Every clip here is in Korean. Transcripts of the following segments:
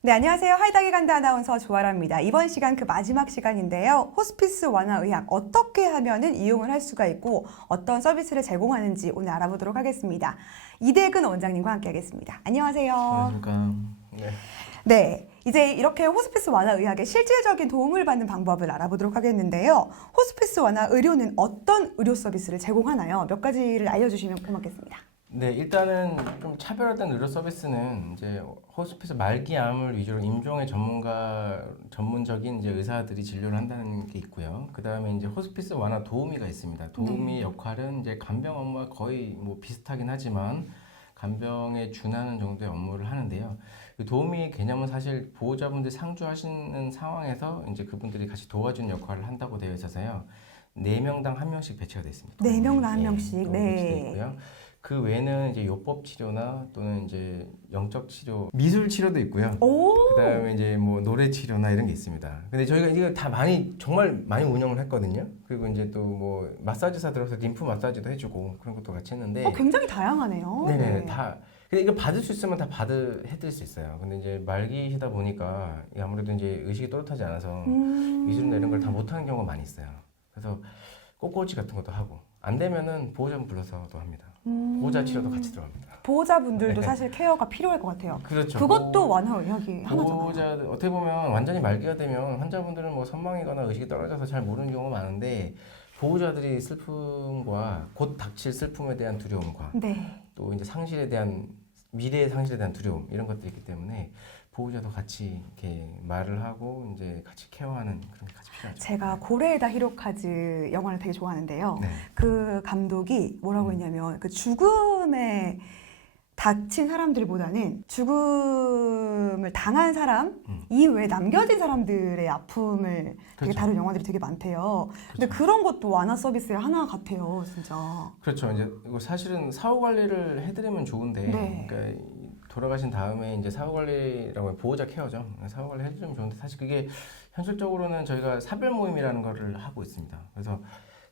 네, 안녕하세요. 하이닥에 간다 아나운서 조아라입니다. 이번 시간 그 마지막 시간인데요. 호스피스 완화 의학 어떻게 하면은 이용을 할 수가 있고 어떤 서비스를 제공하는지 오늘 알아보도록 하겠습니다. 이대근 원장님과 함께 하겠습니다. 안녕하세요. 안녕하십니까. 네. 네, 이제 이렇게 호스피스 완화 의학의 실질적인 도움을 받는 방법을 알아보도록 하겠는데요. 호스피스 완화 의료는 어떤 의료 서비스를 제공하나요? 몇 가지를 알려주시면 고맙겠습니다. 네, 일단은 좀 차별화된 의료 서비스는 이제 호스피스 말기암을 위주로 임종의 전문적인 이제 의사들이 진료를 한다는 게 있고요. 그 다음에 이제 호스피스 완화 도우미가 있습니다. 도우미의 역할은 이제 간병 업무와 거의 뭐 비슷하긴 하지만 간병에 준하는 정도의 업무를 하는데요. 그 도우미 개념은 사실 보호자분들이 상주하시는 상황에서 이제 그분들이 같이 도와주는 역할을 한다고 되어 있어서요. 4명당 1명씩 배치가 되어 있습니다. 4명당 한 명씩. 배치되어 네. 있고요. 그 외에는 이제 요법 치료나 또는 이제 영적 치료, 미술 치료도 있고요. 오. 그다음에 이제 뭐 노래 치료나 이런 게 있습니다. 근데 저희가 이거 다 정말 많이 운영을 했거든요. 그리고 이제 또 뭐 마사지사 들어서 림프 마사지도 해주고 그런 것도 같이 했는데. 굉장히 다양하네요. 네네, 다. 근데 이거 받을 수 있으면 다 해드릴 수 있어요. 근데 이제 말기시다 보니까 아무래도 이제 의식이 또렷하지 않아서 미술이나 이런 걸 다 못하는 경우가 많이 있어요. 그래서 꽃꽂이 같은 것도 하고 안 되면은 보호자분 불러서도 합니다. 보호자 치료도 같이 들어갑니다. 보호자분들도 네. 사실 케어가 필요할 것 같아요. 그렇죠. 그것도 완화 의학이 하나잖아요. 보호자 어떻게 보면 완전히 말기가 되면 환자분들은 뭐 선망이거나 의식이 떨어져서 잘 모르는 경우가 많은데 보호자들이 슬픔과 곧 닥칠 슬픔에 대한 두려움과 네. 또 이제 미래의 상실에 대한 두려움 이런 것들이 있기 때문에 보호자도 같이 이렇게 말을 하고 이제 같이 케어하는 그런 게 같이 필요하죠. 제가 고레에다 히로카즈 영화를 되게 좋아하는데요. 네. 그 감독이 뭐라고 했냐면 그 죽음에 닥친 사람들보다는 죽음을 당한 사람 이외에 남겨진 사람들의 아픔을 되게 그렇죠. 다룬 영화들이 되게 많대요. 근데 그렇죠. 그런 것도 완화 서비스의 하나 같아요, 진짜. 그렇죠. 이제 이거 사실은 사후 관리를 해드리면 좋은데, 네. 그러니까 돌아가신 다음에 이제 사후 관리라고 보호자 케어죠. 사후 관리 해주면 좋은데 사실 그게 현실적으로는 저희가 사별 모임이라는 거를 하고 있습니다. 그래서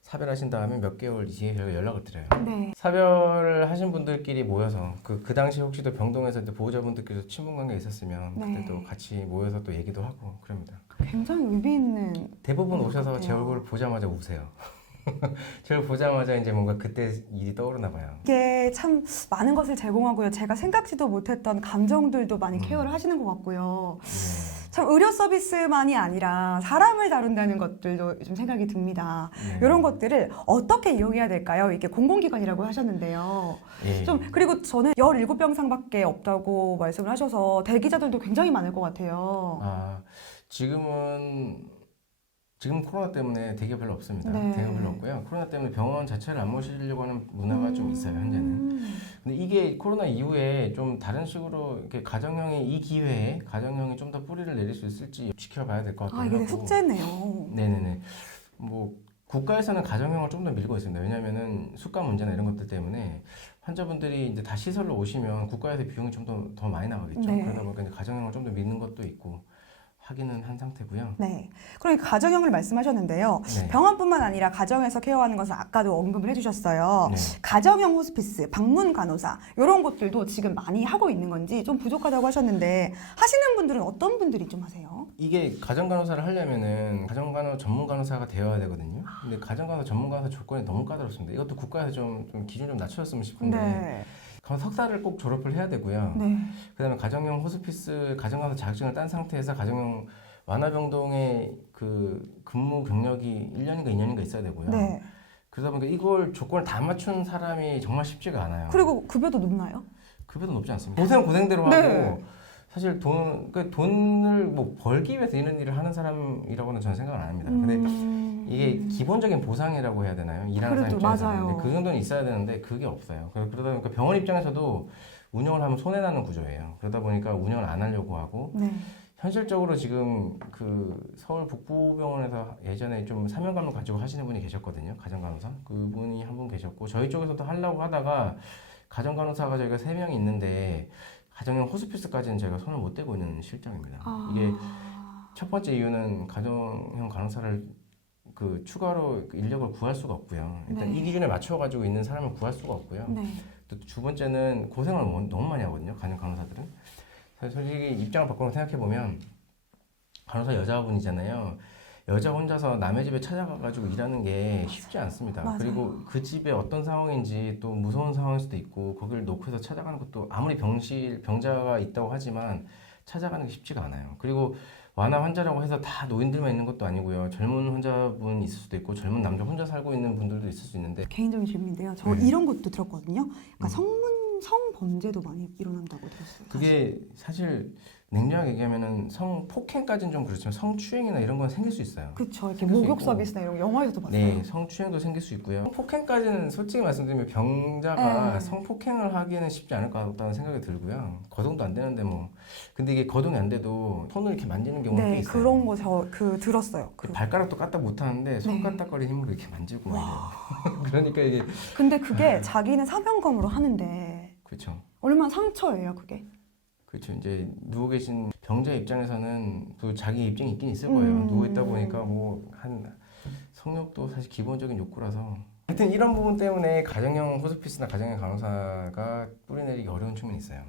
사별하신 다음에 몇 개월 뒤에 저희가 연락을 드려요. 네. 사별을 하신 분들끼리 모여서 그 당시 혹시 또 병동에서 이제 보호자분들께서 친분 관계가 있었으면 네. 그때 또 같이 모여서 또 얘기도 하고 그럽니다. 굉장히 의미 있는 대부분 것 오셔서 같아요. 제 얼굴을 보자마자 우세요. 저를 보자마자 이제 뭔가 그때 일이 떠오르나 봐요. 이게 참 많은 것을 제공하고요. 제가 생각지도 못했던 감정들도 많이 케어를 하시는 것 같고요. 네. 참 의료 서비스만이 아니라 사람을 다룬다는 것들도 좀 생각이 듭니다. 네. 이런 것들을 어떻게 이용해야 될까요? 이게 공공기관이라고 하셨는데요. 예. 좀 그리고 저는 17병상밖에 없다고 말씀을 하셔서 대기자들도 굉장히 많을 것 같아요. 지금 코로나 때문에 대기가 별로 없습니다. 네. 대기가 별로 없고요. 코로나 때문에 병원 자체를 안 모시려고 하는 문화가 좀 있어요, 현재는. 근데 이게 코로나 이후에 좀 다른 식으로 이렇게 이 기회에 가정형이 좀 더 뿌리를 내릴 수 있을지 지켜봐야 될 것 같기도 하고. 이게 숙제네요. 네네네. 뭐 국가에서는 가정형을 좀 더 밀고 있습니다. 왜냐하면은 수가 문제나 이런 것들 때문에 환자분들이 이제 다 시설로 오시면 국가에서 비용이 좀 더 많이 나가겠죠. 네. 그러다 보니까 이제 가정형을 좀 더 믿는 것도 있고 하기는 한 상태고요. 네. 그러니까 가정형을 말씀하셨는데요. 네. 병원뿐만 아니라 가정에서 케어하는 것은 아까도 언급을 해주셨어요. 네. 가정형 호스피스, 방문 간호사 이런 것들도 지금 많이 하고 있는 건지 좀 부족하다고 하셨는데 하시는 분들은 어떤 분들이 좀 하세요? 이게 가정간호사를 하려면은 가정간호 전문 간호사가 되어야 되거든요. 근데 가정간호 전문 간호사 조건이 너무 까다롭습니다. 이것도 국가에서 좀 기준 좀 낮춰줬으면 싶은데 네. 석사를 꼭 졸업을 해야 되고요. 네. 그다음에 가정형 호스피스 가정간호 자격증을 딴 상태에서 가정형 완화병동의 그 근무 경력이 1년인가 2년인가 있어야 되고요. 네. 그러다 보니까 이걸 조건을 다 맞춘 사람이 정말 쉽지가 않아요. 그리고 급여도 높나요? 급여도 높지 않습니다. 고생대로 네. 하고 사실 돈을 뭐 벌기 위해서 이런 일을 하는 사람이라고는 저는 생각을 안 합니다. 근데 이게 기본적인 보상이라고 해야 되나요? 일하는 사람 그래도 입장에서는. 맞아요. 근데 그 정도는 있어야 되는데 그게 없어요. 그러다 보니까 병원 입장에서도 운영을 하면 손해나는 구조예요. 그러다 보니까 운영을 안 하려고 하고 네. 현실적으로 지금 그 서울 북부병원에서 예전에 좀 사명감을 가지고 하시는 분이 계셨거든요. 가정간호사. 그분이 한 분 계셨고 저희 쪽에서도 하려고 하다가 가정간호사가 저희가 3명이 있는데 가정형 호스피스까지는 저희가 손을 못 대고 있는 실정입니다. 이게 첫 번째 이유는 가정형 간호사를 그 추가로 인력을 구할 수가 없고요. 일단 네. 이 기준에 맞춰가지고 있는 사람을 구할 수가 없고요. 네. 또 두 번째는 고생을 너무 많이 하거든요. 가정 간호사들은. 솔직히 입장을 바꿔서 생각해 보면 간호사 여자분이잖아요. 여자 혼자서 남의 집에 찾아가가지고 일하는 게 쉽지 않습니다. 맞아요. 그리고 그 집에 어떤 상황인지 또 무서운 상황일 수도 있고 거기를 놓고 해서 찾아가는 것도 아무리 병자가 있다고 하지만 찾아가는 게 쉽지가 않아요. 그리고 완화 환자라고 해서 다 노인들만 있는 것도 아니고요. 젊은 환자분 있을 수도 있고 젊은 남자 혼자 살고 있는 분들도 있을 수 있는데 개인적인 질문인데요. 저 네. 이런 것도 들었거든요. 그러니까 성범죄도 많이 일어난다고 들었어요. 그게 사실 냉정하게 얘기하면은 성폭행까지는 좀 그렇지만 성추행이나 이런 건 생길 수 있어요. 그렇죠. 이렇게 생길 수 목욕 있고. 서비스나 이런 거 영화에서도 봤어요. 네, 성추행도 생길 수 있고요. 폭행까지는 솔직히 말씀드리면 병자가 네. 성폭행을 하기는 쉽지 않을 것 같다는 생각이 들고요. 거동도 안 되는데 뭐. 근데 이게 거동이 안 돼도 손을 이렇게 만지는 경우가 꽤 네, 있어요. 그런 거 저 들었어요. 발가락도 까딱 못 하는데 손 네. 까딱거리는 힘으로 이렇게 만지고 막 이래요. 그러니까 이게 근데 그게 자기는 사명감으로 하는데 그렇죠. 얼마나 상처예요, 그게. 그렇죠. 이제 누워 계신 병자 입장에서는 또 자기 입장이 있긴 있을 거예요. 누워 있다 보니까 뭐 한 성욕도 사실 기본적인 욕구라서. 하여튼 이런 부분 때문에 가정형 호스피스나 가정형 간호사가 뿌리내리기 어려운 측면이 있어요.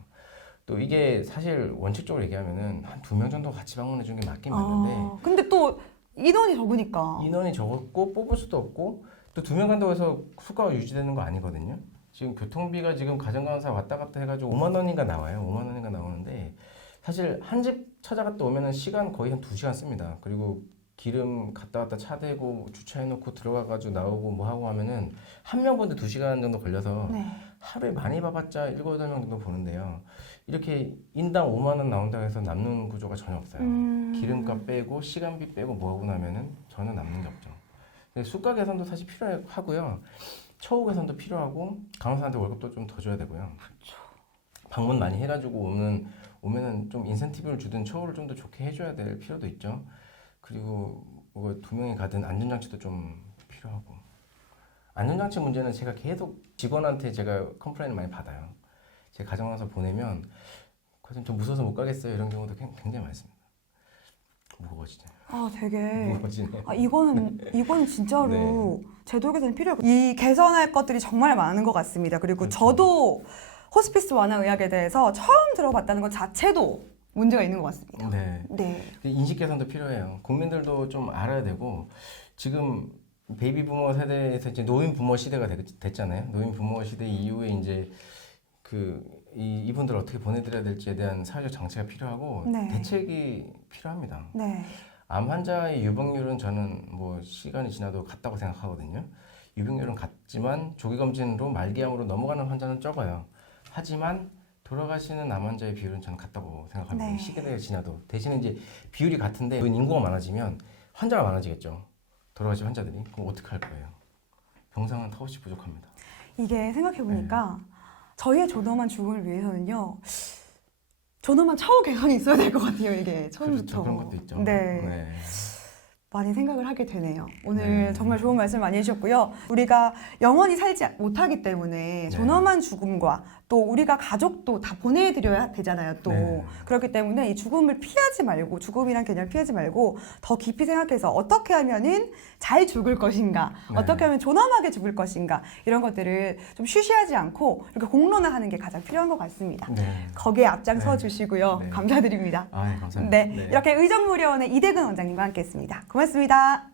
또 이게 사실 원칙적으로 얘기하면은 한 2명 정도 같이 방문해 주는 게 맞긴 맞는데 근데 또 인원이 적으니까. 인원이 적었고 뽑을 수도 없고 또 2명 간다고 해서 수가가 유지되는 거 아니거든요. 지금 교통비가 지금 가정간호사 왔다 갔다 해가지고 5만 원인가 나와요. 5만 원인가 나오는데 사실 한 집 찾아갔다 오면은 시간 거의 한 2시간 씁니다. 그리고 기름 갔다 왔다 차 대고 주차해놓고 들어가가지고 나오고 뭐 하고 하면은 한 명 보는데 2시간 정도 걸려서 네. 하루에 많이 봐봤자 7, 8명 정도 보는데요. 이렇게 인당 5만 원 나온다고 해서 남는 구조가 전혀 없어요. 기름값 빼고 시간비 빼고 뭐 하고 나면은 전혀 남는 게 없죠. 근데 수가 개선도 사실 필요하고요. 처우 개선도 필요하고 간호사한테 월급도 좀 더 줘야 되고요. 방문 많이 해가지고 오면은 좀 인센티브를 주든 처우를 좀 더 좋게 해줘야 될 필요도 있죠. 그리고 뭐 2명이 가든 안전장치도 좀 필요하고 안전장치 문제는 제가 계속 직원한테 제가 컴플레인을 많이 받아요. 제 가정 가서 보내면 과장님 저 무서워서 못 가겠어요 이런 경우도 굉장히 많습니다. 무거워지네. 되게. 무거워지네. 이거는 진짜로 네. 제도 개선이 필요하고 이 개선할 것들이 정말 많은 것 같습니다. 그리고 그렇죠. 저도 호스피스 완화 의학에 대해서 처음 들어봤다는 것 자체도 문제가 있는 것 같습니다. 네. 네. 인식 개선도 필요해요. 국민들도 좀 알아야 되고 지금 베이비 부모 세대에서 이제 노인 부모 시대가 됐잖아요. 노인 부모 시대 이후에 이제 이분들 어떻게 보내드려야 될지에 대한 사회적 장치가 필요하고 네. 대책이 필요합니다. 네. 암 환자의 유병률은 저는 뭐 시간이 지나도 같다고 생각하거든요. 유병률은 같지만 조기 검진으로 말기암으로 넘어가는 환자는 적어요. 하지만 돌아가시는 암 환자의 비율은 저는 같다고 생각합니다. 네. 시기가 지나도 대신에 이제 비율이 같은데 인구가 많아지면 환자가 많아지겠죠. 돌아가신 환자들이 그럼 어떻게 할 거예요? 병상은 턱없이 부족합니다. 이게 생각해보니까 저희의 존엄한 죽음을 위해서는요. 존엄한 처우 개선이 있어야 될 것 같아요. 이게 처음부터. 그렇죠. 그런 것도 있죠. 네. 많이 생각을 하게 되네요. 오늘 네. 정말 좋은 말씀 많이 해주셨고요. 우리가 영원히 살지 못하기 때문에 존엄한 죽음과 또 우리가 가족도 다 보내드려야 되잖아요. 또 네. 그렇기 때문에 이 죽음을 피하지 말고 죽음이란 개념을 피하지 말고 더 깊이 생각해서 어떻게 하면은 잘 죽을 것인가, 네. 어떻게 하면 존엄하게 죽을 것인가 이런 것들을 좀 쉬쉬하지 않고 이렇게 공론화하는 게 가장 필요한 것 같습니다. 네. 거기에 앞장서 네. 주시고요. 네. 감사드립니다. 네, 감사합니다. 네, 이렇게 의정무료원의 이대근 원장님과 함께했습니다. 고맙습니다.